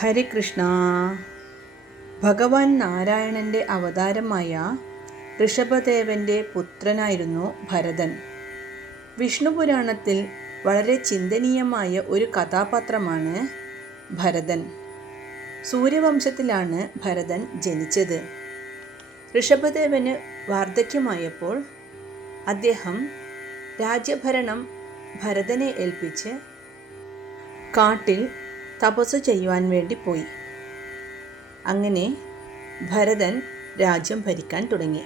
ഹരികൃഷ്ണ. ഭഗവാൻ നാരായണൻ്റെ അവതാരമായ ഋഷഭദേവൻ്റെ പുത്രനായിരുന്നു ഭരതൻ. വിഷ്ണുപുരാണത്തിൽ വളരെ ചിന്തനീയമായ ഒരു കഥാപാത്രമാണ് ഭരതൻ. സൂര്യവംശത്തിലാണ് ഭരതൻ ജനിച്ചത്. ഋഷഭദേവന് വാർദ്ധക്യമായപ്പോൾ അദ്ദേഹം രാജ്യഭരണം ഭരതനെ ഏൽപ്പിച്ച് കാട്ടിൽ തപസ്സു ചെയ്യുവാൻ വേണ്ടി പോയി. അങ്ങനെ ഭരതൻ രാജ്യം ഭരിക്കാൻ തുടങ്ങി.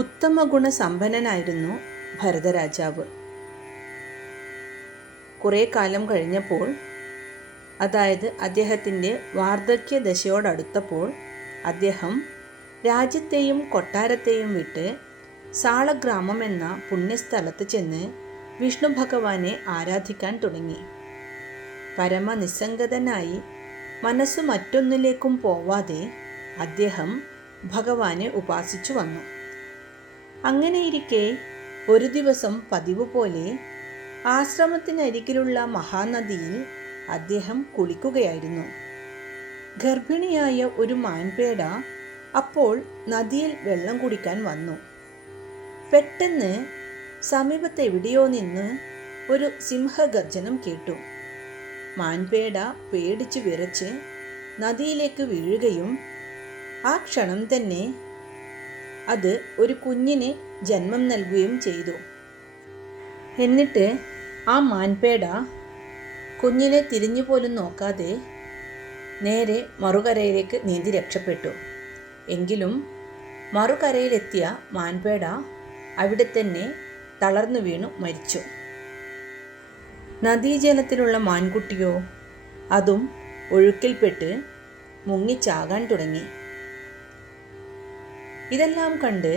ഉത്തമ ഗുണസമ്പന്നനായിരുന്നു ഭരതരാജാവ്. കുറേ കാലം കഴിഞ്ഞപ്പോൾ, അതായത് അദ്ദേഹത്തിൻ്റെ വാർദ്ധക്യ ദശയോടടുത്തപ്പോൾ, അദ്ദേഹം രാജ്യത്തെയും കൊട്ടാരത്തെയും വിട്ട് സാളഗ്രാമം എന്ന പുണ്യസ്ഥലത്ത് ചെന്ന് വിഷ്ണു ഭഗവാനെ ആരാധിക്കാൻ തുടങ്ങി. പരമനിസ്സംഗതനായി മനസ്സു മറ്റൊന്നിലേക്കും പോവാതെ അദ്ദേഹം ഭഗവാനെ ഉപാസിച്ചു വന്നു. അങ്ങനെയിരിക്കെ ഒരു ദിവസം പതിവ് പോലെ ആശ്രമത്തിനരികിലുള്ള മഹാനദിയിൽ അദ്ദേഹം കുളിക്കുകയായിരുന്നു. ഗർഭിണിയായ ഒരു മാൻപേട അപ്പോൾ നദിയിൽ വെള്ളം കുടിക്കാൻ വന്നു. പെട്ടെന്ന് സമീപത്ത് എവിടെയോ നിന്ന് ഒരു സിംഹഗർജനം കേട്ടു. മാൻപേട പേടിച്ചു വിറച്ച് നദിയിലേക്ക് വീഴുകയും ആ ക്ഷണം തന്നെ അത് ഒരു കുഞ്ഞിന് ജന്മം നൽകുകയും ചെയ്തു. എന്നിട്ട് ആ മാൻപേട കുഞ്ഞിനെ തിരിഞ്ഞു പോലും നോക്കാതെ നേരെ മറുകരയിലേക്ക് നീന്തി രക്ഷപ്പെട്ടു. എങ്കിലും മറുകരയിലെത്തിയ മാൻപേട അവിടെ തന്നെ തളർന്നു വീണു മരിച്ചു. നദീജലത്തിലുള്ള മാൻകുട്ടിയോ അതും ഒഴുക്കിൽപ്പെട്ട് മുങ്ങിച്ചാകാൻ തുടങ്ങി. ഇതെല്ലാം കണ്ട്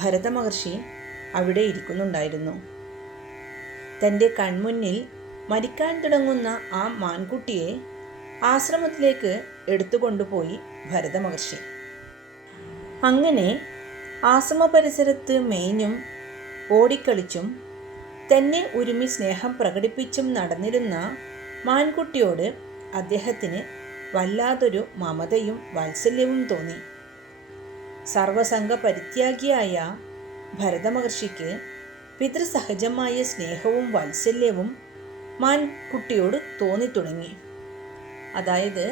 ഭരതമഹർഷി അവിടെ ഇരിക്കുന്നുണ്ടായിരുന്നു. തൻ്റെ കൺമുന്നിൽ മരിക്കാൻ തുടങ്ങുന്ന ആ മാൻകുട്ടിയെ ആശ്രമത്തിലേക്ക് എടുത്തുകൊണ്ടുപോയി ഭരതമഹർഷി. അങ്ങനെ ആശ്രമ പരിസരത്ത് മേഞ്ഞും ഓടിക്കളിച്ചും തന്നെ ഉരുമി സ്നേഹം പ്രകടിപ്പിച്ചും നടന്നിരുന്ന മാൻകുട്ടിയോട് അദ്ദേഹത്തിന് വല്ലാതൊരു മമതയും വാത്സല്യവും തോന്നി. സർവസംഗ പരിത്യാഗിയായ ഭരതമഹർഷിക്ക് പിതൃസഹജമായ സ്നേഹവും വാത്സല്യവും മാൻകുട്ടിയോട് തോന്നിത്തുടങ്ങി. അതായത്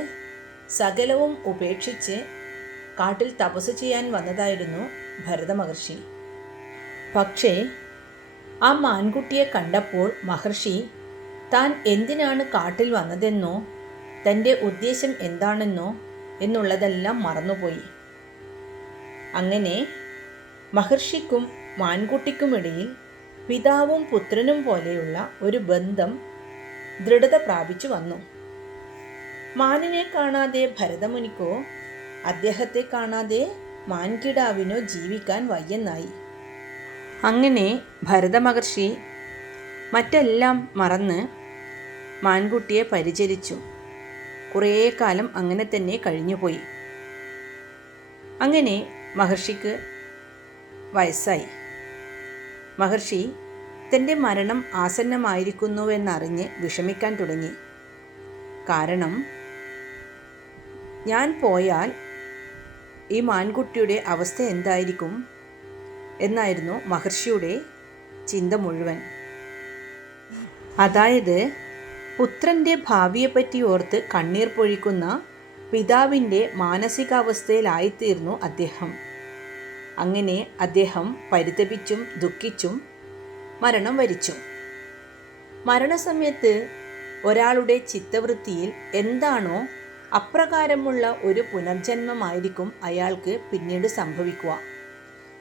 സകലവും ഉപേക്ഷിച്ച് കാട്ടിൽ തപസ്സു ചെയ്യാൻ വന്നതായിരുന്നു ഭരതമഹർഷി. പക്ഷേ ആ മാൻകുട്ടിയെ കണ്ടപ്പോൾ മഹർഷി താൻ എന്തിനാണ് കാട്ടിൽ വന്നതെന്നോ തൻ്റെ ഉദ്ദേശം എന്താണെന്നോ എന്നുള്ളതെല്ലാം മറന്നുപോയി. അങ്ങനെ മഹർഷിക്കും മാൻകുട്ടിക്കുമിടയിൽ പിതാവും പുത്രനും പോലെയുള്ള ഒരു ബന്ധം ദൃഢത പ്രാപിച്ചു വന്നു. മാനിനെ കാണാതെ ഭരതമുനിക്കോ അദ്ദേഹത്തെ കാണാതെ മാൻകിടാവിനോ ജീവിക്കാൻ വയ്യെന്നായി. അങ്ങനെ ഭരതമഹർഷി മറ്റെല്ലാം മറന്ന് മാൻകുട്ടിയെ പരിചരിച്ചു. കുറേ കാലം അങ്ങനെ തന്നെ കഴിഞ്ഞുപോയി. അങ്ങനെ മഹർഷിക്ക് വയസ്സായി. മഹർഷി തൻ്റെ മരണം ആസന്നമായിരിക്കുന്നുവെന്നറിഞ്ഞ് വിഷമിക്കാൻ തുടങ്ങി. കാരണം ഞാൻ പോയാൽ ഈ മാൻകുട്ടിയുടെ അവസ്ഥ എന്തായിരിക്കും എന്നായിരുന്നു മഹർഷിയുടെ ചിന്ത മുഴുവൻ. അതായത് പുത്രൻ്റെ ഭാവിയെപ്പറ്റി ഓർത്ത് കണ്ണീർ പൊഴിക്കുന്ന പിതാവിൻ്റെ മാനസികാവസ്ഥയിലായിത്തീർന്നു അദ്ദേഹം. അങ്ങനെ അദ്ദേഹം പരിതപിച്ചും ദുഃഖിച്ചും മരണം വരിച്ചു. മരണസമയത്ത് ഒരാളുടെ ചിത്തവൃത്തിയിൽ എന്താണോ അപ്രകാരമുള്ള ഒരു പുനർജന്മമായിരിക്കും അയാൾക്ക് പിന്നീട് സംഭവിക്കുക.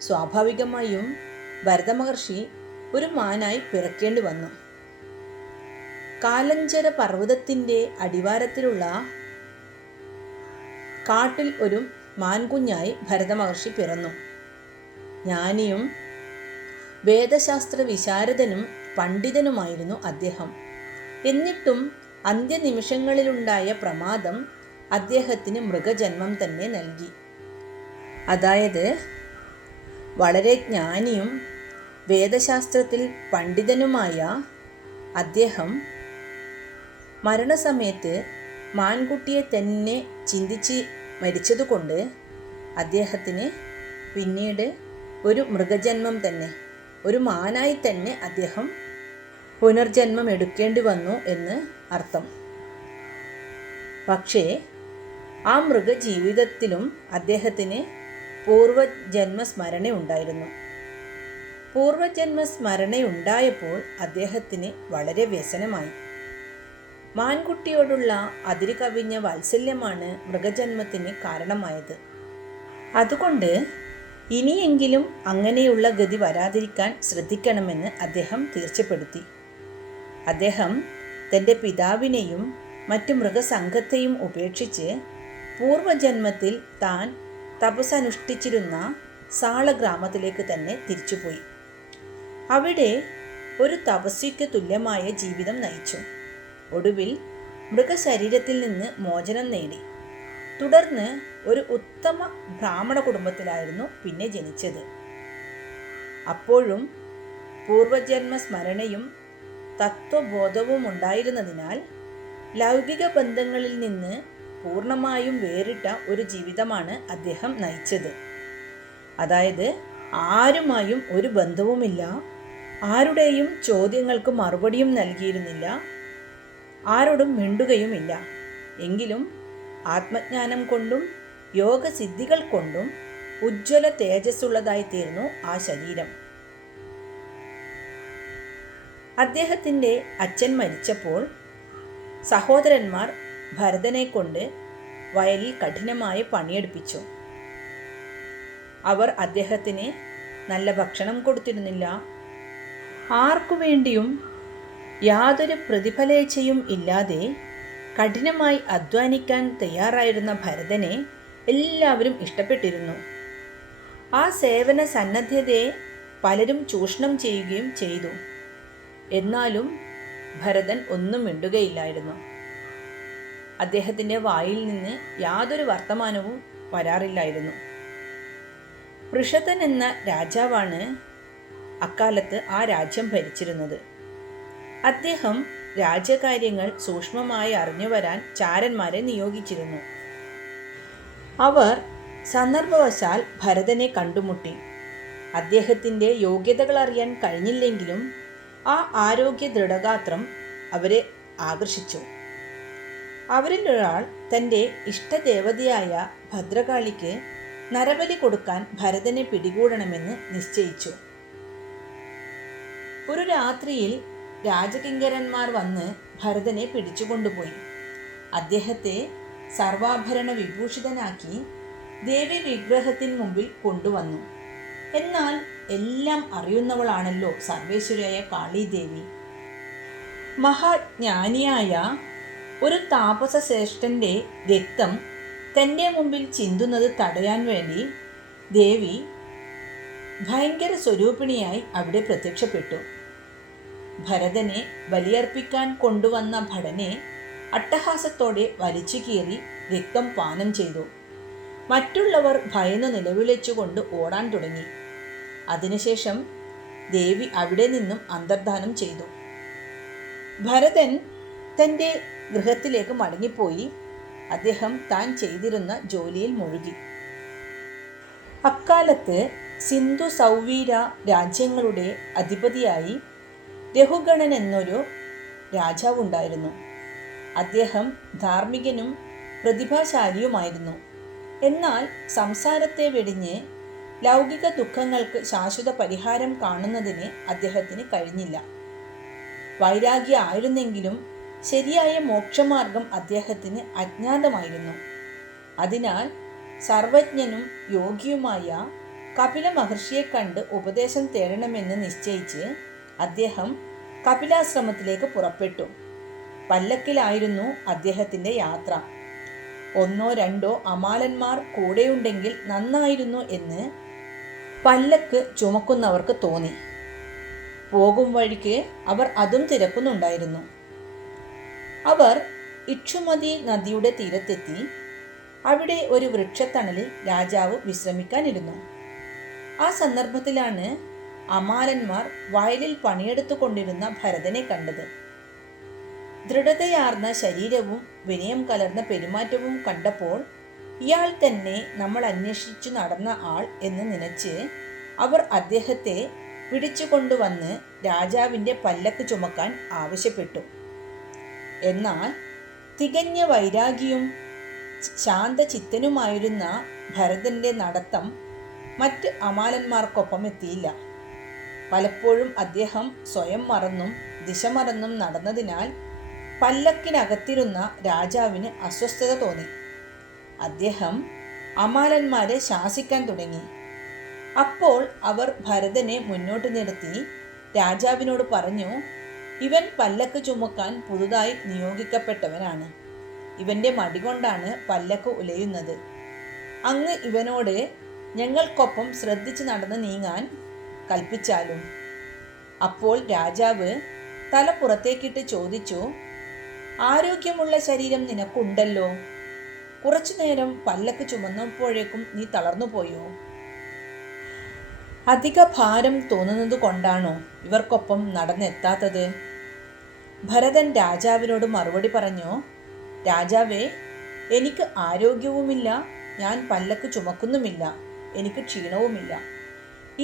സ്വാഭാവികമായും ഭരതമഹർഷി ഒരു മാനായി പിറക്കേണ്ടി വന്നു. കാലഞ്ചര പർവ്വതത്തിൻ്റെ അടിവാരത്തിലുള്ള കാട്ടിൽ ഒരു മാൻകുഞ്ഞായി ഭരതമഹർഷി പിറന്നു. ജ്ഞാനിയും വേദശാസ്ത്ര വിശാരദനും പണ്ഡിതനുമായിരുന്നു അദ്ദേഹം. എന്നിട്ടും അന്ത്യനിമിഷങ്ങളിലുണ്ടായ പ്രമാദം അദ്ദേഹത്തിന് മൃഗജന്മം തന്നെ നൽകി. അതായത് വളരെ ജ്ഞാനിയും വേദശാസ്ത്രത്തിൽ പണ്ഡിതനുമായ അദ്ദേഹം മരണസമയത്ത് മാൻകുട്ടിയെ തന്നെ ചിന്തിച്ച് മരിച്ചതുകൊണ്ട് അദ്ദേഹത്തിന് പിന്നീട് ഒരു മൃഗജന്മം തന്നെ, ഒരു മാനായി തന്നെ അദ്ദേഹം പുനർജന്മം എടുക്കേണ്ടി വന്നു എന്ന് അർത്ഥം. പക്ഷേ ആ മൃഗജീവിതത്തിലും അദ്ദേഹത്തിന് പൂർവജന്മസ്മരണ ഉണ്ടായിരുന്നു. പൂർവജന്മസ്മരണയുണ്ടായപ്പോൾ അദ്ദേഹത്തിന് വളരെ വ്യസനമായി. മാൻകുട്ടിയോടുള്ള അതിര് കവിഞ്ഞ വാത്സല്യമാണ് മൃഗജന്മത്തിന് കാരണമായത്. അതുകൊണ്ട് ഇനിയെങ്കിലും അങ്ങനെയുള്ള ഗതി വരാതിരിക്കാൻ ശ്രദ്ധിക്കണമെന്ന് അദ്ദേഹം തീർച്ചപ്പെടുത്തി. അദ്ദേഹം തൻ്റെ പിതാവിനെയും മറ്റു മൃഗസംഘത്തെയും ഉപേക്ഷിച്ച് പൂർവജന്മത്തിൽ താൻ തപസ്സനുഷ്ഠിച്ചിരുന്ന സാള ഗ്രാമത്തിലേക്ക് തന്നെ തിരിച്ചുപോയി. അവിടെ ഒരു തപസ്വിക്ക് തുല്യമായ ജീവിതം നയിച്ചു. ഒടുവിൽ മൃഗശരീരത്തിൽ നിന്ന് മോചനം നേടി. തുടർന്ന് ഒരു ഉത്തമ ബ്രാഹ്മണ കുടുംബത്തിലായിരുന്നു പിന്നെ ജനിച്ചത്. അപ്പോഴും പൂർവജന്മ സ്മരണയും തത്വബോധവും ഉണ്ടായിരുന്നതിനാൽ ലൗകിക ബന്ധങ്ങളിൽ നിന്ന് പൂർണ്ണമായും വേറിട്ട ഒരു ജീവിതമാണ് അദ്ദേഹം നയിച്ചത്. അതായത് ആരുമായും ഒരു ബന്ധവുമില്ല, ആരുടെയും ചോദ്യങ്ങൾക്ക് മറുപടിയും നൽകിയിരുന്നില്ല, ആരോടും മിണ്ടുകയുമില്ല. എങ്കിലും ആത്മജ്ഞാനം കൊണ്ടും യോഗസിദ്ധികൾ കൊണ്ടും ഉജ്ജ്വല തേജസ്സുള്ളതായി തീർന്നു ആ ശരീരം. അദ്ദേഹത്തിൻ്റെ അച്ഛൻ മരിച്ചപ്പോൾ സഹോദരന്മാർ ഭരതനെ കൊണ്ട് വയലിൽ കഠിനമായി പണിയെടുപ്പിച്ചു. അവർ അദ്ദേഹത്തിന് നല്ല ഭക്ഷണം കൊടുത്തിരുന്നില്ല. ആർക്കു വേണ്ടിയും യാതൊരു പ്രതിഫലേച്ഛയും ഇല്ലാതെ കഠിനമായി അധ്വാനിക്കാൻ തയ്യാറായിരുന്ന ഭരതനെ എല്ലാവരും ഇഷ്ടപ്പെട്ടിരുന്നു. ആ സേവന സന്നദ്ധതയെ പലരും ചൂഷണം ചെയ്യുകയും ചെയ്തു. എന്നാലും ഭരതൻ ഒന്നും മിണ്ടുകയില്ലായിരുന്നു. അദ്ദേഹത്തിൻ്റെ വായിൽ നിന്ന് യാതൊരു വർത്തമാനവും വരാറില്ലായിരുന്നു. പൃഷതൻ എന്ന രാജാവാണ് അക്കാലത്ത് ആ രാജ്യം ഭരിച്ചിരുന്നത്. അദ്ദേഹം രാജ്യകാര്യങ്ങൾ സൂക്ഷ്മമായി അറിഞ്ഞു വരാൻ ചാരന്മാരെ നിയോഗിച്ചിരുന്നു. അവർ സന്ദർഭവശാൽ ഭരതനെ കണ്ടുമുട്ടി. അദ്ദേഹത്തിൻ്റെ യോഗ്യതകൾ അറിയാൻ കഴിഞ്ഞില്ലെങ്കിലും ആ ആരോഗ്യ ദൃഢഗാത്രം അവരെ ആകർഷിച്ചു. അവരിൽ ഒരാൾ തൻ്റെ ഇഷ്ടദേവതയായ ഭദ്രകാളിക്ക് നരബലി കൊടുക്കാൻ ഭരതനെ പിടികൂടണമെന്ന് നിശ്ചയിച്ചു. ഒരു രാത്രിയിൽ രാജകിങ്കരന്മാർ വന്ന് ഭരതനെ പിടിച്ചുകൊണ്ടുപോയി. അദ്ദേഹത്തെ സർവാഭരണ വിഭൂഷിതനാക്കി ദേവി വിഗ്രഹത്തിന് മുമ്പിൽ കൊണ്ടുവന്നു. എന്നാൽ എല്ലാം അറിയുന്നവളാണല്ലോ സർവേശ്വരിയായ കാളീദേവി. മഹാജ്ഞാനിയായ ഒരു താപസ ശ്രേഷ്ഠൻ്റെ രക്തം തൻ്റെ മുമ്പിൽ ചിന്തുന്നത് തടയാൻ വേണ്ടി ദേവി ഭയങ്കര സ്വരൂപിണിയായി അവിടെ പ്രത്യക്ഷപ്പെട്ടു. ഭരതനെ ബലിയർപ്പിക്കാൻ കൊണ്ടുവന്ന ഭടനെ അട്ടഹാസത്തോടെ വലിച്ചു കീറി രക്തം പാനം ചെയ്തു. മറ്റുള്ളവർ ഭയന്നു നിലവിളിച്ചുകൊണ്ട് ഓടാൻ തുടങ്ങി. അതിനുശേഷം ദേവി അവിടെ നിന്നും അന്തർധാനം ചെയ്തു. ഭരതൻ തൻ്റെ ഗൃഹത്തിലേക്ക് മടങ്ങിപ്പോയി. അദ്ദേഹം താൻ ചെയ്തിരുന്ന ജോലിയിൽ മുഴുകി. അക്കാലത്ത് സിന്ധു സൗവീര രാജ്യങ്ങളുടെ അധിപതിയായി രഘുഗണൻ എന്നൊരു രാജാവുണ്ടായിരുന്നു. അദ്ദേഹം ധാർമ്മികനും പ്രതിഭാശാലിയുമായിരുന്നു. എന്നാൽ സംസാരത്തെ വെടിഞ്ഞ് ലൗകിക ദുഃഖങ്ങൾക്ക് ശാശ്വത പരിഹാരം കാണുന്നതിന് അദ്ദേഹത്തിന് കഴിഞ്ഞില്ല. വൈരാഗ്യ ആയിരുന്നെങ്കിലും ശരിയായ മോക്ഷമാർഗം അദ്ദേഹത്തിന് അജ്ഞാതമായിരുന്നു. അതിനാൽ സർവജ്ഞനും യോഗിയുമായ കപില മഹർഷിയെ കണ്ട് ഉപദേശം തേടണമെന്ന് നിശ്ചയിച്ച് അദ്ദേഹം കപിലാശ്രമത്തിലേക്ക് പുറപ്പെട്ടു. പല്ലക്കിലായിരുന്നു അദ്ദേഹത്തിൻ്റെ യാത്ര. ഒന്നോ രണ്ടോ അമാലന്മാർ കൂടെയുണ്ടെങ്കിൽ നന്നായിരുന്നു എന്ന് പല്ലക്ക് ചുമക്കുന്നവർക്ക് തോന്നി. പോകും വഴിക്ക് അവർ അതും തിരക്കുന്നുണ്ടായിരുന്നു. അവർ ഇക്ഷുമതി നദിയുടെ തീരത്തെത്തി. അവിടെ ഒരു വൃക്ഷത്തണലിൽ രാജാവ് വിശ്രമിക്കാനിരുന്നു. ആ സന്ദർഭത്തിലാണ് അമാലന്മാർ വയലിൽ പണിയെടുത്തു കൊണ്ടിരുന്ന ഭരതനെ കണ്ടത്. ദൃഢതയാർന്ന ശരീരവും വിനയം കലർന്ന പെരുമാറ്റവും കണ്ടപ്പോൾ ഇയാൾ തന്നെ നമ്മൾ അന്വേഷിച്ചു നടന്ന ആൾ എന്ന് നനച്ച് അവർ അദ്ദേഹത്തെ പിടിച്ചുകൊണ്ടുവന്ന് രാജാവിൻ്റെ പല്ലക്ക് ചുമക്കാൻ ആവശ്യപ്പെട്ടു. എന്നാൽ തികഞ്ഞ വൈരാഗിയും ശാന്തചിത്തനുമായിരുന്ന ഭരതൻ്റെ നടത്തം മറ്റ് അമാലന്മാർക്കൊപ്പം എത്തിയില്ല. പലപ്പോഴും അദ്ദേഹം സ്വയം മറന്നും ദിശ മറന്നും നടന്നതിനാൽ പല്ലക്കിനകത്തിരുന്ന രാജാവിന് അസ്വസ്ഥത തോന്നി. അദ്ദേഹം അമാലന്മാരെ ശാസിക്കാൻ തുടങ്ങി. അപ്പോൾ അവർ ഭരതനെ മുന്നോട്ട് നിർത്തി രാജാവിനോട് പറഞ്ഞു, ഇവൻ പല്ലക്ക് ചുമക്കാൻ പുതുതായി നിയോഗിക്കപ്പെട്ടവനാണ്. ഇവൻ്റെ മടി കൊണ്ടാണ് പല്ലക്ക് ഉലയുന്നത്. അങ്ങ് ഇവനോട് ഞങ്ങൾക്കൊപ്പം ശ്രദ്ധിച്ച് നടന്ന് നീങ്ങാൻ കൽപ്പിച്ചാലും. അപ്പോൾ രാജാവ് തല പുറത്തേക്കിട്ട് ചോദിച്ചു, ആരോഗ്യമുള്ള ശരീരം നിനക്കുണ്ടല്ലോ. കുറച്ചു നേരം പല്ലക്ക് ചുമന്നപ്പോഴേക്കും നീ തളർന്നുപോയോ? അധിക ഭാരം തോന്നുന്നത് കൊണ്ടാണോ ഇവർക്കൊപ്പം നടന്നെത്താത്തത്? ഭരതൻ രാജാവിനോട് മറുപടി പറഞ്ഞു, രാജാവേ, എനിക്ക് ആരോഗ്യവുമില്ല, ഞാൻ പല്ലക്ക് ചുമക്കുന്നുമില്ല, എനിക്ക് ക്ഷീണവുമില്ല.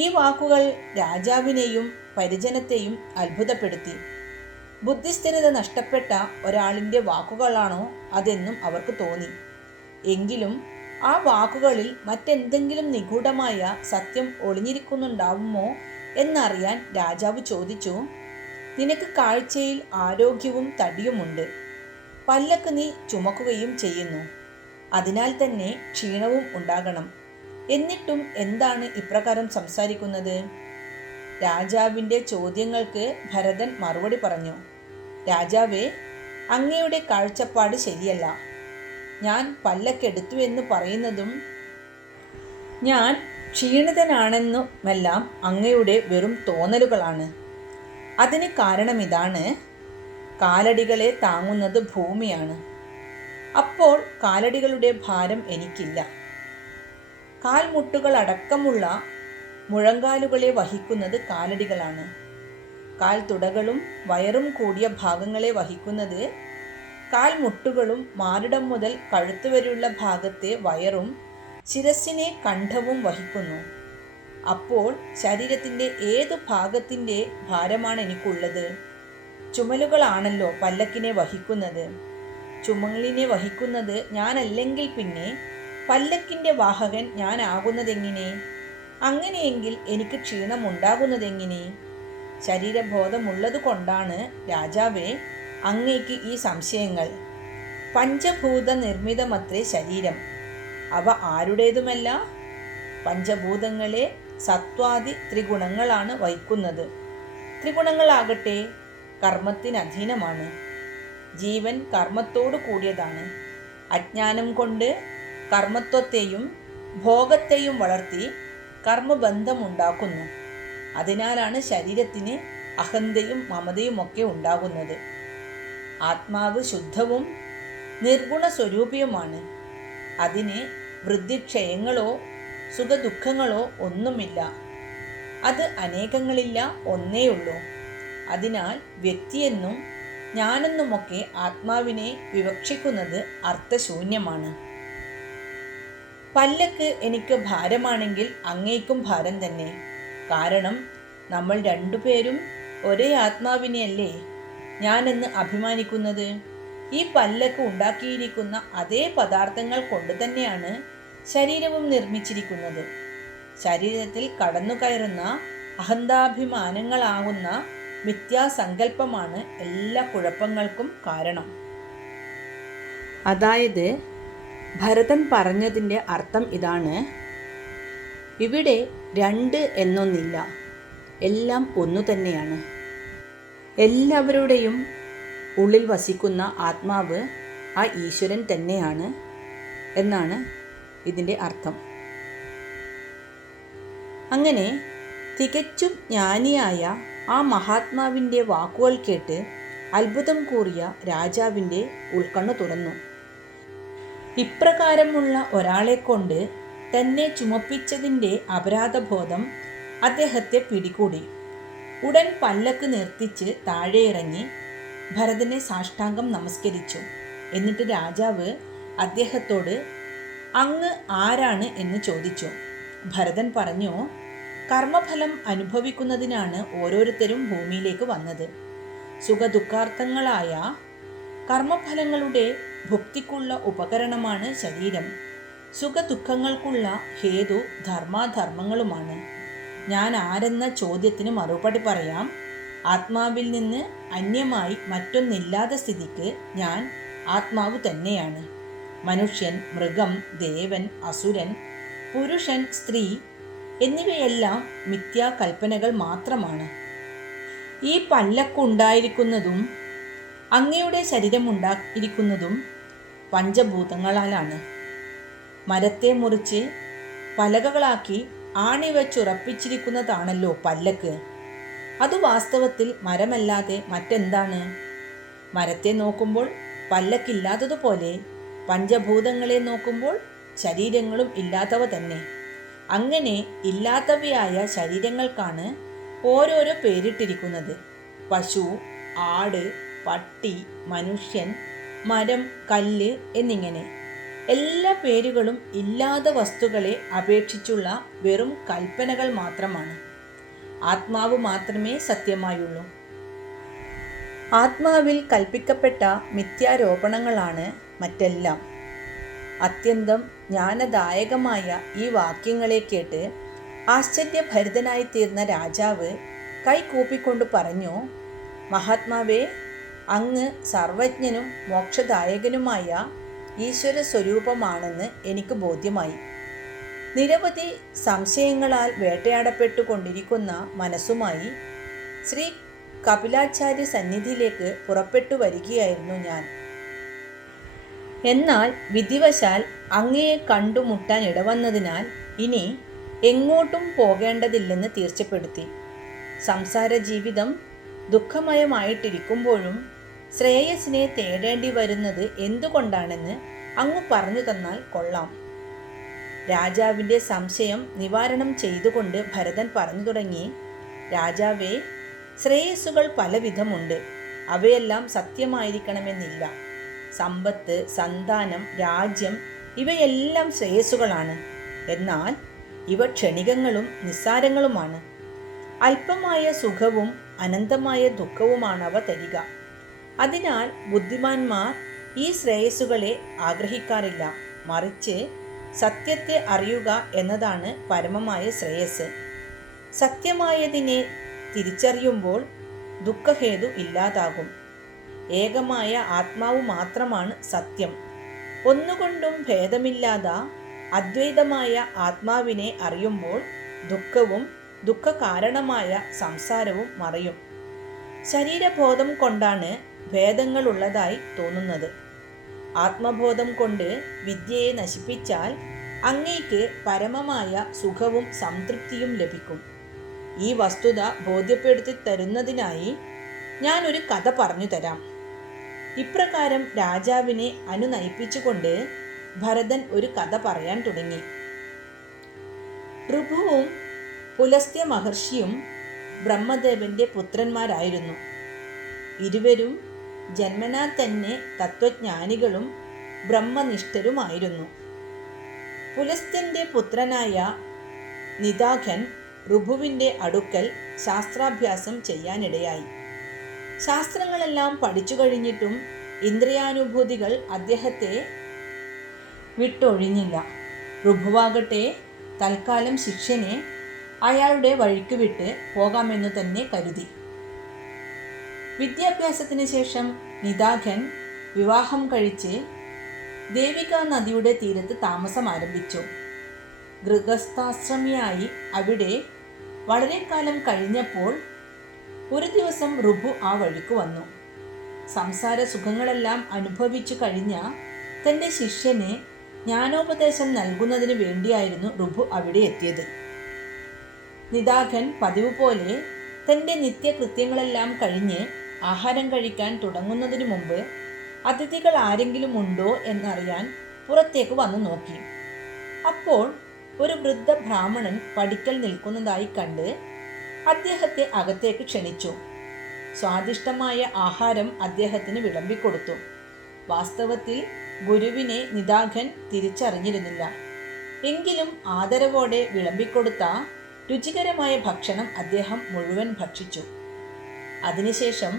ഈ വാക്കുകൾ രാജാവിനെയും പരിജനത്തെയും അത്ഭുതപ്പെടുത്തി. ബുദ്ധിസ്ഥിരത നഷ്ടപ്പെട്ട ഒരാളിൻ്റെ വാക്കുകളാണോ അതെന്നും അവർക്ക് തോന്നി. എങ്കിലും ആ വാക്കുകളിൽ മറ്റെന്തെങ്കിലും നിഗൂഢമായ സത്യം ഒളിഞ്ഞിരിക്കുന്നുണ്ടാവുമോ എന്നറിയാൻ രാജാവ് ചോദിച്ചു, നിനക്ക് കാഴ്ചയിൽ ആരോഗ്യവും തടിയുമുണ്ട്, പല്ലക്ക് നീ ചുമക്കുകയും ചെയ്യുന്നു, അതിനാൽ തന്നെ ക്ഷീണവും ഉണ്ടാകണം. എന്നിട്ടും എന്താണ് ഇപ്രകാരം സംസാരിക്കുന്നത്? രാജാവിൻ്റെ ചോദ്യങ്ങൾക്ക് ഭരതൻ മറുപടി പറഞ്ഞു, രാജാവേ, അങ്ങയുടെ കാഴ്ചപ്പാട് ശരിയല്ല. ഞാൻ പല്ലക്കെടുത്തു എന്ന് പറയുന്നതും ഞാൻ ക്ഷീണിതനാണെന്നുമെല്ലാം അങ്ങയുടെ വെറും തോന്നലുകളാണ്. അതിന് കാരണമിതാണ്, കാലടികളെ താങ്ങുന്നത് ഭൂമിയാണ്. അപ്പോൾ കാലടികളുടെ ഭാരം എനിക്കില്ല. കാൽമുട്ടുകളടക്കമുള്ള മുഴങ്കാലുകളെ വഹിക്കുന്നത് കാലടികളാണ്. കാൽത്തുടകളും വയറും കൂടിയ ഭാഗങ്ങളെ വഹിക്കുന്നത് കാൽമുട്ടുകളും മാറിടം മുതൽ കഴുത്തുവരെയുള്ള ഭാഗത്തെ വയറും ശിരസ്സിനെ കണ്ഠവും വഹിക്കുന്നു. അപ്പോൾ ശരീരത്തിൻ്റെ ഏതു ഭാഗത്തിൻ്റെ ഭാരമാണ് എനിക്കുള്ളത്? ചുമലുകളാണല്ലോ പല്ലക്കിനെ വഹിക്കുന്നത്. ചുമലിനെ വഹിക്കുന്നത് ഞാനല്ലെങ്കിൽ പിന്നെ പല്ലക്കിൻ്റെ വാഹകൻ ഞാനാകുന്നതെങ്ങനെ? അങ്ങനെയെങ്കിൽ എനിക്ക് ക്ഷീണമുണ്ടാകുന്നതെങ്ങനെ? ശരീരബോധമുള്ളത് കൊണ്ടാണ് രാജാവേ അങ്ങേക്ക് ഈ സംശയങ്ങൾ. പഞ്ചഭൂത നിർമ്മിതമത്രേ ശരീരം, അവ ആരുടേതുമല്ല. പഞ്ചഭൂതങ്ങളെ സത്വാദി ത്രിഗുണങ്ങളാണ് വഹിക്കുന്നത്. ത്രിഗുണങ്ങളാകട്ടെ കർമ്മത്തിനധീനമാണ്. ജീവൻ കർമ്മത്തോടു കൂടിയതാണ്. അജ്ഞാനം കൊണ്ട് കർമ്മത്വത്തെയും ഭോഗത്തെയും വളർത്തി കർമ്മബന്ധമുണ്ടാക്കുന്നു. അതിനാലാണ് ശരീരത്തിന് അഹന്തയും മമതയുമൊക്കെ ഉണ്ടാകുന്നത്. ആത്മാവ് ശുദ്ധവും നിർഗുണ സ്വരൂപിയുമാണ്. അതിന് വൃദ്ധിക്ഷയങ്ങളോ സുഖദുഃഖങ്ങളോ ഒന്നുമില്ല. അത് അനേകങ്ങളില്ല, ഒന്നേയുള്ളൂ. അതിനാൽ വ്യക്തിയെന്നും ഞാനെന്നുമൊക്കെ ആത്മാവിനെ വിവക്ഷിക്കുന്നത് അർത്ഥശൂന്യമാണ്. പല്ലക്ക് എനിക്ക് ഭാരമാണെങ്കിൽ അങ്ങേക്കും ഭാരം തന്നെ. കാരണം നമ്മൾ രണ്ടുപേരും ഒരേ ആത്മാവിനെയല്ലേ ഞാനെന്ന് അഭിമാനിക്കുന്നത്. ഈ പല്ലക്ക് ഉണ്ടാക്കിയിരിക്കുന്ന അതേ പദാർത്ഥങ്ങൾ കൊണ്ട് തന്നെയാണ് ശരീരവും നിർമ്മിച്ചിരിക്കുന്നത്. ശരീരത്തിൽ കടന്നു കയറുന്ന അഹന്താഭിമാനങ്ങളാകുന്ന മിഥ്യാസങ്കല്പമാണ് എല്ലാ കുഴപ്പങ്ങൾക്കും കാരണം. അതായത് ഭരതൻ പറഞ്ഞതിൻ്റെ അർത്ഥം ഇതാണ്: ഇവിടെ രണ്ട് എന്നൊന്നില്ല, എല്ലാം ഒന്നു തന്നെയാണ്. എല്ലാവരുടെയും ഉള്ളിൽ വസിക്കുന്ന ആത്മാവ് ആ ഈശ്വരൻ തന്നെയാണ് എന്നാണ് ഇതിൻ്റെ അർത്ഥം. അങ്ങനെ തികച്ചും ജ്ഞാനിയായ ആ മഹാത്മാവിൻ്റെ വാക്കുകൾ കേട്ട് അത്ഭുതം കൂറിയ രാജാവിൻ്റെ ഉൾക്കണ്ണു തുറന്നു. ഇപ്രകാരമുള്ള ഒരാളെക്കൊണ്ട് തന്നെ ചുമപ്പിച്ചതിൻ്റെ അപരാധബോധം അദ്ദേഹത്തെ പിടികൂടി. ഉടൻ പല്ലക്ക് നിർത്തിച്ച് താഴെയിറങ്ങി ഭരതനെ സാഷ്ടാംഗം നമസ്കരിച്ചു. എന്നിട്ട് രാജാവ് അദ്ദേഹത്തോട് അങ്ങ് ആരാണ് എന്ന് ചോദിച്ചു. ഭരതൻ പറഞ്ഞു, കർമ്മഫലം അനുഭവിക്കുന്നതിനാണ് ഓരോരുത്തരും ഭൂമിയിലേക്ക് വന്നത്. സുഖദുഃഖാർത്ഥങ്ങളായ കർമ്മഫലങ്ങളുടെ ഭുക്തിക്കുള്ള ഉപകരണമാണ് ശരീരം. സുഖദുഃഖങ്ങൾക്കുള്ള ഹേതു ധർമാധർമ്മങ്ങളുമാണ്. ഞാൻ ആരെന്ന ചോദ്യത്തിന് മറുപടി പറയാം. ആത്മാവിൽ നിന്ന് അന്യമായി മറ്റൊന്നില്ലാത്ത സ്ഥിതിക്ക് ഞാൻ ആത്മാവ് തന്നെയാണ്. മനുഷ്യൻ, മൃഗം, ദേവൻ, അസുരൻ, പുരുഷൻ, സ്ത്രീ എന്നിവയെല്ലാം മിഥ്യാകൽപ്പനകൾ മാത്രമാണ്. ഈ പല്ലക്കുണ്ടായിരിക്കുന്നതും അങ്ങയുടെ ശരീരമുണ്ടായിരിക്കുന്നതും പഞ്ചഭൂതങ്ങളാലാണ്. മരത്തെ മുറിച്ച് പലകകളാക്കി ആണി വെച്ചുറപ്പിച്ചിരിക്കുന്നതാണല്ലോ പല്ലക്ക്. അത് വാസ്തവത്തിൽ മരമല്ലാതെ മറ്റെന്താണ്? മരത്തെ നോക്കുമ്പോൾ പല്ലക്കില്ലാത്തതുപോലെ പഞ്ചഭൂതങ്ങളെ നോക്കുമ്പോൾ ശരീരങ്ങളും ഇല്ലാത്തവ തന്നെ. അങ്ങനെ ഇല്ലാത്തവയായ ശരീരങ്ങൾക്കാണ് ഓരോരോ പേരിട്ടിരിക്കുന്നത്. പശു, ആട്, പട്ടി, മനുഷ്യൻ, മരം, കല്ല് എന്നിങ്ങനെ എല്ലാ പേരുകളും ഇല്ലാത്ത വസ്തുക്കളെ അപേക്ഷിച്ചുള്ള വെറും കൽപ്പനകൾ മാത്രമാണ്. ആത്മാവ് മാത്രമേ സത്യമായുള്ളൂ. ആത്മാവിൽ കൽപ്പിക്കപ്പെട്ട മിഥ്യാരോപണങ്ങളാണ് മറ്റെല്ലാം. അത്യന്തം ജ്ഞാനദായകമായ ഈ വാക്യങ്ങളെ കേട്ട് ആശ്ചര്യഭരിതനായിത്തീർന്ന രാജാവ് കൈകൂപ്പിക്കൊണ്ട് പറഞ്ഞു, മഹാത്മാവേ, അങ്ങ് സർവജ്ഞനും മോക്ഷദായകനുമായ ഈശ്വര സ്വരൂപമാണെന്ന് എനിക്ക് ബോധ്യമായി. നിരവധി സംശയങ്ങളാൽ വേട്ടയാടപ്പെട്ടുകൊണ്ടിരിക്കുന്ന മനസ്സുമായി ശ്രീ കപിലാചാര്യ സന്നിധിയിലേക്ക് പുറപ്പെട്ടു വരികയായിരുന്നു ഞാൻ. എന്നാൽ വിധിവശാൽ അങ്ങയെ കണ്ടുമുട്ടാൻ ഇടവന്നതിനാൽ ഇനി എങ്ങോട്ടും പോകേണ്ടതില്ലെന്ന് തീർച്ചപ്പെടുത്തി. സംസാര ജീവിതം ദുഃഖമയമായിട്ടിരിക്കുമ്പോഴും ശ്രേയസിനെ തേടേണ്ടി വരുന്നത് എന്തുകൊണ്ടാണെന്ന് അങ്ങ് പറഞ്ഞു തന്നാൽ കൊള്ളാം. രാജാവിൻ്റെ സംശയം നിവാരണം ചെയ്തുകൊണ്ട് ഭരതൻ പറഞ്ഞു തുടങ്ങി, രാജാവേ, ശ്രേയസ്സുകൾ പലവിധമുണ്ട്. അവയെല്ലാം സത്യമായിരിക്കണമെന്നില്ല. സമ്പത്ത്, സന്താനം, രാജ്യം ഇവയെല്ലാം ശ്രേയസ്സുകളാണ്. എന്നാൽ ഇവ ക്ഷണികങ്ങളും നിസ്സാരങ്ങളുമാണ്. അല്പമായ സുഖവും അനന്തമായ ദുഃഖവുമാണ് അവ തരിക. അതിനാൽ ബുദ്ധിമാന്മാർ ഈ ശ്രേയസ്സുകളെ ആഗ്രഹിക്കാറില്ല. മറിച്ച് സത്യത്തെ അറിയുക എന്നതാണ് പരമമായ ശ്രേയസ്. സത്യമായതിനെ തിരിച്ചറിയുമ്പോൾ ദുഃഖഹേതു ഇല്ലാതാകും. ഏകമായ ആത്മാവ് മാത്രമാണ് സത്യം. ഒന്നുകൊണ്ടും ഭേദമില്ലാത്ത അദ്വൈതമായ ആത്മാവിനെ അറിയുമ്പോൾ ദുഃഖവും ദുഃഖകാരണമായ സംസാരവും മറയും. ശരീരബോധം കൊണ്ടാണ് ഭേദങ്ങളുള്ളതായി തോന്നുന്നത്. ആത്മബോധം കൊണ്ട് വിദ്യയെ നശിപ്പിച്ചാൽ അങ്ങേക്ക് പരമമായ സുഖവും സംതൃപ്തിയും ലഭിക്കും. ഈ വസ്തുത ബോധ്യപ്പെടുത്തി തരുന്നതിനായി ഞാനൊരു കഥ പറഞ്ഞു തരാം. ഇപ്രകാരം രാജാവിനെ അനുനയിപ്പിച്ചുകൊണ്ട് ഭരതൻ ഒരു കഥ പറയാൻ തുടങ്ങി. ഋഭുവും പുലസ്ത്യ മഹർഷിയും ബ്രഹ്മദേവന്റെ പുത്രന്മാരായിരുന്നു. ഇരുവരും ജന്മനാ തന്നെ തത്വജ്ഞാനികളും ബ്രഹ്മനിഷ്ഠരുമായിരുന്നു. പുലസ്ത്യന്റെ പുത്രനായ നിദാഘൻ ഋഭുവിൻ്റെ അടുക്കൽ ശാസ്ത്രാഭ്യാസം ചെയ്യാനിടയായി. ശാസ്ത്രങ്ങളെല്ലാം പഠിച്ചു കഴിഞ്ഞിട്ടും ഇന്ദ്രിയാനുഭൂതികൾ അദ്ദേഹത്തെ വിട്ടൊഴിഞ്ഞില്ല. ഋഭുവാകട്ടെ തൽക്കാലം ശിഷ്യനെ അയാളുടെ വഴിക്ക് വിട്ട് പോകാമെന്നു തന്നെ കരുതി. വിദ്യാഭ്യാസത്തിന് ശേഷം നിദാഘൻ വിവാഹം കഴിച്ച് ദേവികാ നദിയുടെ തീരത്ത് താമസം ആരംഭിച്ചു. ഗൃഹസ്ഥാശ്രമിയായി അവിടെ വളരെ കാലം കഴിഞ്ഞപ്പോൾ ഒരു ദിവസം ഋഭു ആ വഴിക്ക് വന്നു. സംസാര സുഖങ്ങളെല്ലാം അനുഭവിച്ചു കഴിഞ്ഞ തൻ്റെ ശിഷ്യന് ജ്ഞാനോപദേശം നൽകുന്നതിന് വേണ്ടിയായിരുന്നു ഋഭു അവിടെ എത്തിയത്. നിദാഘൻ പതിവ് പോലെ തൻ്റെ നിത്യകൃത്യങ്ങളെല്ലാം കഴിഞ്ഞ് ആഹാരം കഴിക്കാൻ തുടങ്ങുന്നതിന് മുമ്പ് അതിഥികൾ ആരെങ്കിലും ഉണ്ടോ എന്നറിയാൻ പുറത്തേക്ക് വന്നു നോക്കി. അപ്പോൾ ഒരു വൃദ്ധ ബ്രാഹ്മണൻ പടിക്കൽ നിൽക്കുന്നതായി കണ്ട് അദ്ദേഹത്തെ അകത്തേക്ക് ക്ഷണിച്ചു. സ്വാദിഷ്ടമായ ആഹാരം അദ്ദേഹത്തിന് വിളമ്പിക്കൊടുത്തു. വാസ്തവത്തിൽ ഗുരുവിനെ നിദാഘൻ തിരിച്ചറിഞ്ഞിരുന്നില്ല. എങ്കിലും ആദരവോടെ വിളമ്പിക്കൊടുത്ത രുചികരമായ ഭക്ഷണം അദ്ദേഹം മുഴുവൻ ഭക്ഷിച്ചു. അതിനുശേഷം,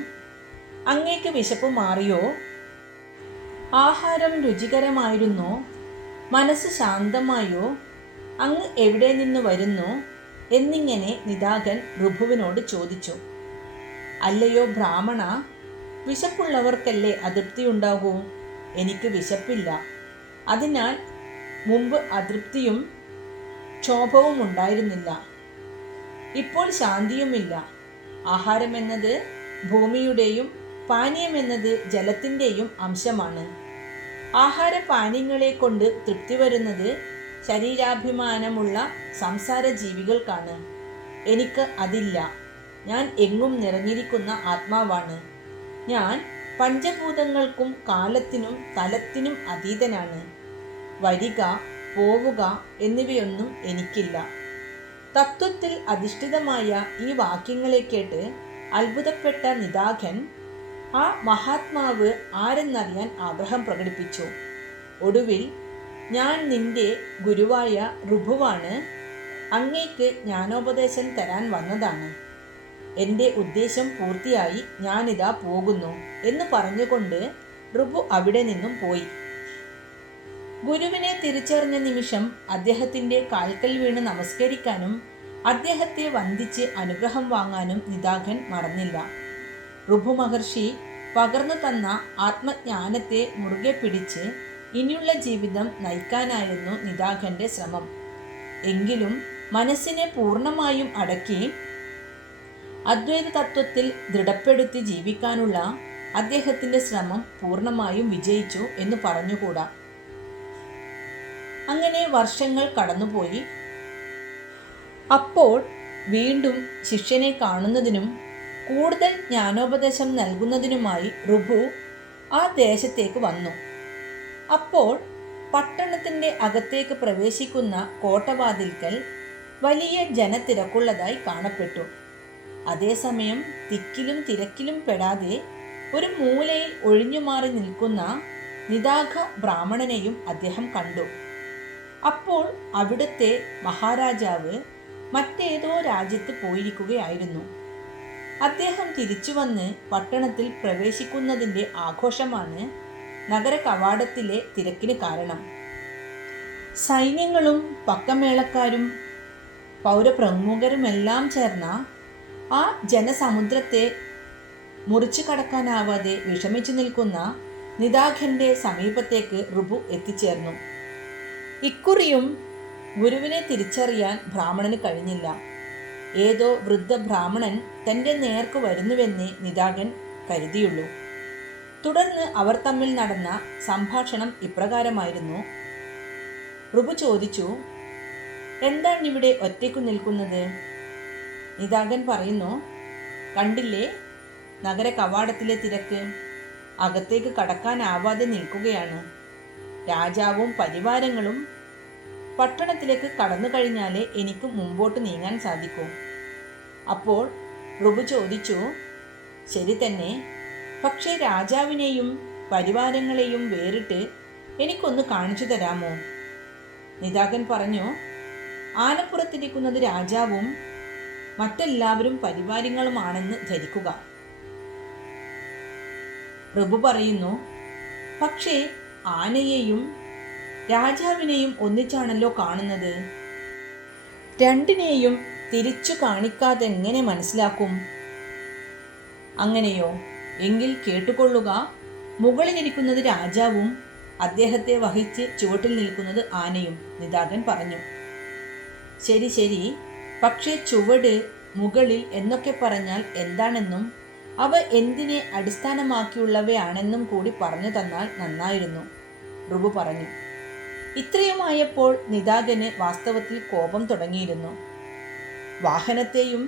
അങ്ങേക്ക് വിശപ്പ് മാറിയോ? ആഹാരം രുചികരമായിരുന്നോ? മനസ്സ് ശാന്തമായോ? അങ്ങ് എവിടെ നിന്ന് വരുന്നു? എന്നിങ്ങനെ നിദാഘൻ ഋഭുവിനോട് ചോദിച്ചു. അല്ലയോ ബ്രാഹ്മണ, വിശപ്പുള്ളവർക്കല്ലേ അതൃപ്തിയുണ്ടാകൂ? എനിക്ക് വിശപ്പില്ല. അതിനാൽ മുമ്പ് അതൃപ്തിയും ക്ഷോഭവും ഉണ്ടായിരുന്നില്ല. ഇപ്പോൾ ശാന്തിയുമില്ല. ആഹാരമെന്നത് ഭൂമിയുടെയും പാനീയമെന്നത് ജലത്തിൻ്റെയും അംശമാണ്. ആഹാരപാനീയങ്ങളെ കൊണ്ട് തൃപ്തി വരുന്നത് ശരീരാഭിമാനമുള്ള സംസാര ജീവികൾക്കാണ്. എനിക്ക് അതില്ല. ഞാൻ എങ്ങും നിറഞ്ഞിരിക്കുന്ന ആത്മാവാണ്. ഞാൻ പഞ്ചഭൂതങ്ങൾക്കും കാലത്തിനും തലത്തിനും അതീതനാണ്. വരിക, പോവുക എന്നിവയൊന്നും എനിക്കില്ല. തത്വത്തിൽ അധിഷ്ഠിതമായ ഈ വാക്യങ്ങളെ കേട്ട് അത്ഭുതപ്പെട്ട നിദാഘൻ ആ മഹാത്മാവ് ആരെന്നറിയാൻ ആഗ്രഹം പ്രകടിപ്പിച്ചു. ഒടുവിൽ, ഞാൻ നിന്റെ ഗുരുവായ ഋഭുവാണ്. അങ്ങേക്ക് ജ്ഞാനോപദേശം തരാൻ വന്നതാണ്. എൻ്റെ ഉദ്ദേശം പൂർത്തിയായി ഞാനിതാ പോകുന്നു എന്ന് പറഞ്ഞുകൊണ്ട് ഋഭു അവിടെ നിന്നും പോയി. ഗുരുവിനെ തിരിച്ചറിഞ്ഞ നിമിഷം അദ്ദേഹത്തിൻ്റെ കാൽക്കൽ വീണ് നമസ്കരിക്കാനും അദ്ദേഹത്തെ വന്ദിച്ച് അനുഗ്രഹം വാങ്ങാനും നിദാഘൻ മറന്നില്ല. ഋഭു മഹർഷി പകർന്നു തന്ന ആത്മജ്ഞാനത്തെ മുറുകെ പിടിച്ച് ഇനിയുള്ള ജീവിതം നയിക്കാനായിരുന്നു നിദാഘൻ്റെ ശ്രമം. എങ്കിലും മനസ്സിനെ പൂർണ്ണമായും അടക്കി അദ്വൈത തത്വത്തിൽ ദൃഢപ്പെടുത്തി ജീവിക്കാനുള്ള അദ്ദേഹത്തിൻ്റെ ശ്രമം പൂർണ്ണമായും വിജയിച്ചു എന്ന് പറഞ്ഞുകൂടാ. അങ്ങനെ വർഷങ്ങൾ കടന്നുപോയി. അപ്പോൾ വീണ്ടും ശിഷ്യനെ കാണുന്നതിനും കൂടുതൽ ജ്ഞാനോപദേശം നൽകുന്നതിനുമായി ഋഭു ആ ദേശത്തേക്ക് വന്നു. അപ്പോൾ പട്ടണത്തിൻ്റെ അകത്തേക്ക് പ്രവേശിക്കുന്ന കോട്ടവാതിൽക്കൽ വലിയ ജനത്തിരക്കുള്ളതായി കാണപ്പെട്ടു. അതേസമയം തിക്കിലും തിരക്കിലും പെടാതെ ഒരു മൂലയിൽ ഒഴിഞ്ഞുമാറി നിൽക്കുന്ന നിദാഘ ബ്രാഹ്മണനെയും അദ്ദേഹം കണ്ടു. അപ്പോൾ അവിടുത്തെ മഹാരാജാവ് മറ്റേതോ രാജ്യത്ത് പോയിരിക്കുകയായിരുന്നു. അദ്ദേഹം തിരിച്ചു വന്ന് പട്ടണത്തിൽ പ്രവേശിക്കുന്നതിൻ്റെ ആഘോഷമാണ് നഗര കവാടത്തിലെ തിരക്കിന് കാരണം. സൈന്യങ്ങളും പക്കമേളക്കാരും പൗരപ്രമുഖരുമെല്ലാം ചേർന്ന ആ ജനസമുദ്രത്തെ മുറിച്ചു കടക്കാനാവാതെ വിഷമിച്ചു നിൽക്കുന്ന നിദാഘൻ്റെ സമീപത്തേക്ക് ഋഭു എത്തിച്ചേർന്നു. ഇക്കുറിയും ഗുരുവിനെ തിരിച്ചറിയാൻ ബ്രാഹ്മണന് കഴിഞ്ഞില്ല. ഏതോ വൃദ്ധ ബ്രാഹ്മണൻ തൻ്റെ നേർക്ക് വരുന്നുവെന്നേ നിദാഘൻ കരുതിയുള്ളൂ. തുടർന്ന് അവർ തമ്മിൽ നടന്ന സംഭാഷണം ഇപ്രകാരമായിരുന്നു. ഋഭു ചോദിച്ചു, എന്താണിവിടെ ഒറ്റയ്ക്കു നിൽക്കുന്നത്? നിദാഘൻ പറയുന്നു, കണ്ടില്ലേ നഗര കവാടത്തിലെ തിരക്ക്. അകത്തേക്ക് കടക്കാനാവാതെ നിൽക്കുകയാണ്. രാജാവും പരിവാരങ്ങളും പട്ടണത്തിലേക്ക് കടന്നു കഴിഞ്ഞാലേ എനിക്ക് മുമ്പോട്ട് നീങ്ങാൻ സാധിക്കൂ. അപ്പോൾ ഋഭു ചോദിച്ചു, ശരി തന്നെ, പക്ഷേ രാജാവിനെയും പരിവാരങ്ങളെയും വേറിട്ട് എനിക്കൊന്ന് കാണിച്ചു തരാമോ? നിദാഘൻ പറഞ്ഞു, ആനപ്പുറത്തിരിക്കുന്നത് രാജാവും മറ്റെല്ലാവരും പരിവാരങ്ങളുമാണെന്ന് ധരിക്കുക. ഋഭു പറയുന്നു, പക്ഷേ ആനയെയും രാജാവിനെയും ഒന്നിച്ചാണല്ലോ കാണുന്നത്. രണ്ടിനെയും തിരിച്ചു കാണിക്കാതെ എങ്ങനെ മനസ്സിലാക്കും? അങ്ങനെയോ? എങ്കിൽ കേട്ടുകൊള്ളുക. മുകളിലിരിക്കുന്നത് രാജാവും അദ്ദേഹത്തെ വഹിച്ച് ചുവട്ടിൽ നിൽക്കുന്നത് ആനയും, നിദാഘൻ പറഞ്ഞു. ശരി ശരി, പക്ഷേ ചുവട്, മുകളിൽ എന്നൊക്കെ പറഞ്ഞാൽ എന്താണെന്നും അവ എന്തിനെ അടിസ്ഥാനമാക്കിയുള്ളവയാണെന്നും കൂടി പറഞ്ഞു തന്നാൽ നന്നായിരുന്നു, ഋഭു പറഞ്ഞു. ഇത്രയുമായപ്പോൾ നിദാഘന് വാസ്തവത്തിൽ കോപം തുടങ്ങിയിരുന്നു. വാഹനത്തെയും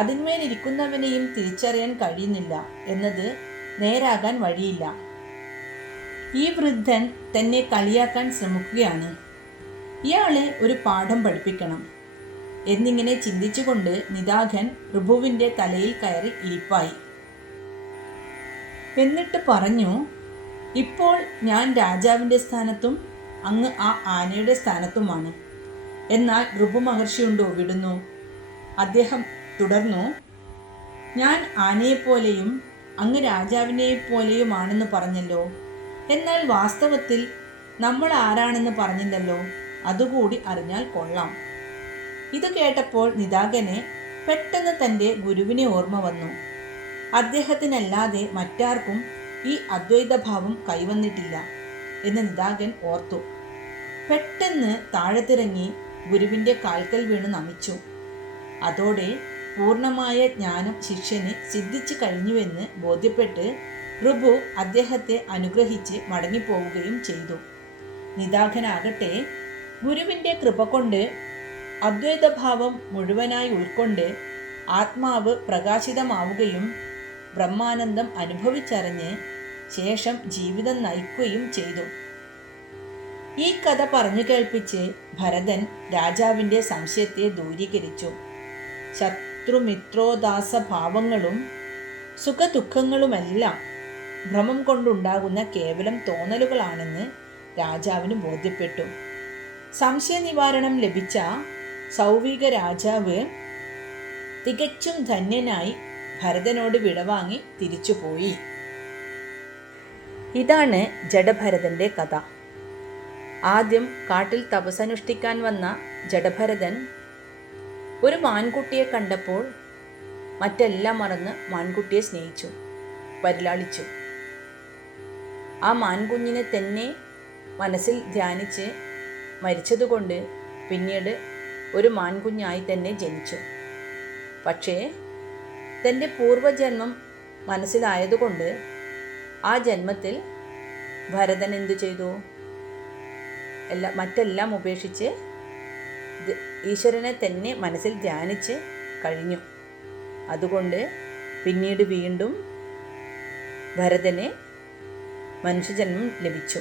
അതിന്മേലിരിക്കുന്നവനെയും തിരിച്ചറിയാൻ കഴിയുന്നില്ല എന്നത് നേരാകാൻ വഴിയില്ല. ഈ വൃദ്ധൻ തന്നെ കളിയാക്കാൻ ശ്രമിക്കുകയാണ്. ഇയാളെ ഒരു പാഠം പഠിപ്പിക്കണം എന്നിങ്ങനെ ചിന്തിച്ചുകൊണ്ട് നിദാഘൻ ഋഭുവിൻ്റെ തലയിൽ കയറി ഇരിപ്പായി. എന്നിട്ട് പറഞ്ഞു, ഇപ്പോൾ ഞാൻ രാജാവിൻ്റെ സ്ഥാനത്തും അങ്ങ് ആ ആനയുടെ സ്ഥാനത്തുമാണ്. എന്നാൽ ഋഭു മഹർഷിയുണ്ടോ വിടുന്നു? അദ്ദേഹം തുടർന്നു, ഞാൻ ആനയെപ്പോലെയും അങ്ങ് രാജാവിനെപ്പോലെയുമാണെന്ന് പറഞ്ഞല്ലോ. എന്നാൽ വാസ്തവത്തിൽ നമ്മൾ ആരാണെന്ന് പറഞ്ഞില്ലല്ലോ. അതുകൂടി അറിഞ്ഞാൽ കൊള്ളാം. ഇത് കേട്ടപ്പോൾ നിദാഘന് പെട്ടെന്ന് തൻ്റെ ഗുരുവിനെ ഓർമ്മ വന്നു. അദ്ദേഹത്തിനല്ലാതെ മറ്റാർക്കും ഈ അദ്വൈതഭാവം കൈവന്നിട്ടില്ല എന്ന് നിദാഘൻ ഓർത്തു. പെട്ടെന്ന് താഴത്തിറങ്ങി ഗുരുവിൻ്റെ കാൽക്കൽ വീണ് നമിച്ചു. അതോടെ പൂർണ്ണമായ ജ്ഞാനം ശിഷ്യന് സിദ്ധിച്ചു കഴിഞ്ഞുവെന്ന് ബോധ്യപ്പെട്ട് ഋഭു അദ്ദേഹത്തെ അനുഗ്രഹിച്ച് മടങ്ങിപ്പോവുകയും ചെയ്തു. നിദാഘനാകട്ടെ ഗുരുവിൻ്റെ കൃപ കൊണ്ട് അദ്വൈതഭാവം മുഴുവനായി ഉൾക്കൊണ്ട് ആത്മാവ് പ്രകാശിതമാവുകയും ബ്രഹ്മാനന്ദം അനുഭവിച്ചറിഞ്ഞ് ശേഷം ജീവിതം നയിക്കുകയും ചെയ്തു. ഈ കഥ പറഞ്ഞു കേൾപ്പിച്ച് ഭരതൻ രാജാവിൻ്റെ സംശയത്തെ ദൂരീകരിച്ചു. ശത്രുമിത്രോദാസ ഭാവങ്ങളും സുഖദുഃഖങ്ങളുമെല്ലാം ഭ്രമം കൊണ്ടുണ്ടാകുന്ന കേവലം തോന്നലുകളാണെന്ന് രാജാവിന് ബോധ്യപ്പെട്ടു. സംശയനിവാരണം ലഭിച്ച സൗവിക രാജാവ് തികച്ചും ധന്യനായി ഭരതനോട് വിടവാങ്ങി തിരിച്ചുപോയി. ഇതാണ് ജഡഭരതൻ്റെ കഥ. ആദ്യം കാട്ടിൽ തപസ്സനുഷ്ഠിക്കാൻ വന്ന ജഡഭരതൻ ഒരു മാൻകുട്ടിയെ കണ്ടപ്പോൾ മറ്റെല്ലാം മറന്ന് മാൻകുട്ടിയെ സ്നേഹിച്ചു, പരിലാളിച്ചു. ആ മാൻകുഞ്ഞിനെ തന്നെ മനസ്സിൽ ധ്യാനിച്ച് മരിച്ചതുകൊണ്ട് പിന്നീട് ഒരു മാൻകുഞ്ഞായി തന്നെ ജനിച്ചു. പക്ഷേ തൻ്റെ പൂർവജന്മം മനസ്സിലായതുകൊണ്ട് ആ ജന്മത്തിൽ ഭരതൻ എന്തു ചെയ്തു? മറ്റെല്ലാം ഉപേക്ഷിച്ച് ഈശ്വരനെ തന്നെ മനസ്സിൽ ധ്യാനിച്ച് കഴിഞ്ഞു. അതുകൊണ്ട് പിന്നീട് വീണ്ടും ഭരതന് മനുഷ്യജന്മം ലഭിച്ചു.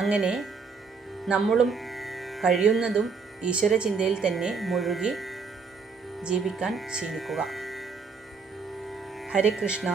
അങ്ങനെ നമ്മളും കഴിയുന്നതും ഈശ്വരചിന്തയിൽ തന്നെ മുഴുകി ജീവിക്കാൻ ശീലിക്കുക. ഹരേ കൃഷ്ണ.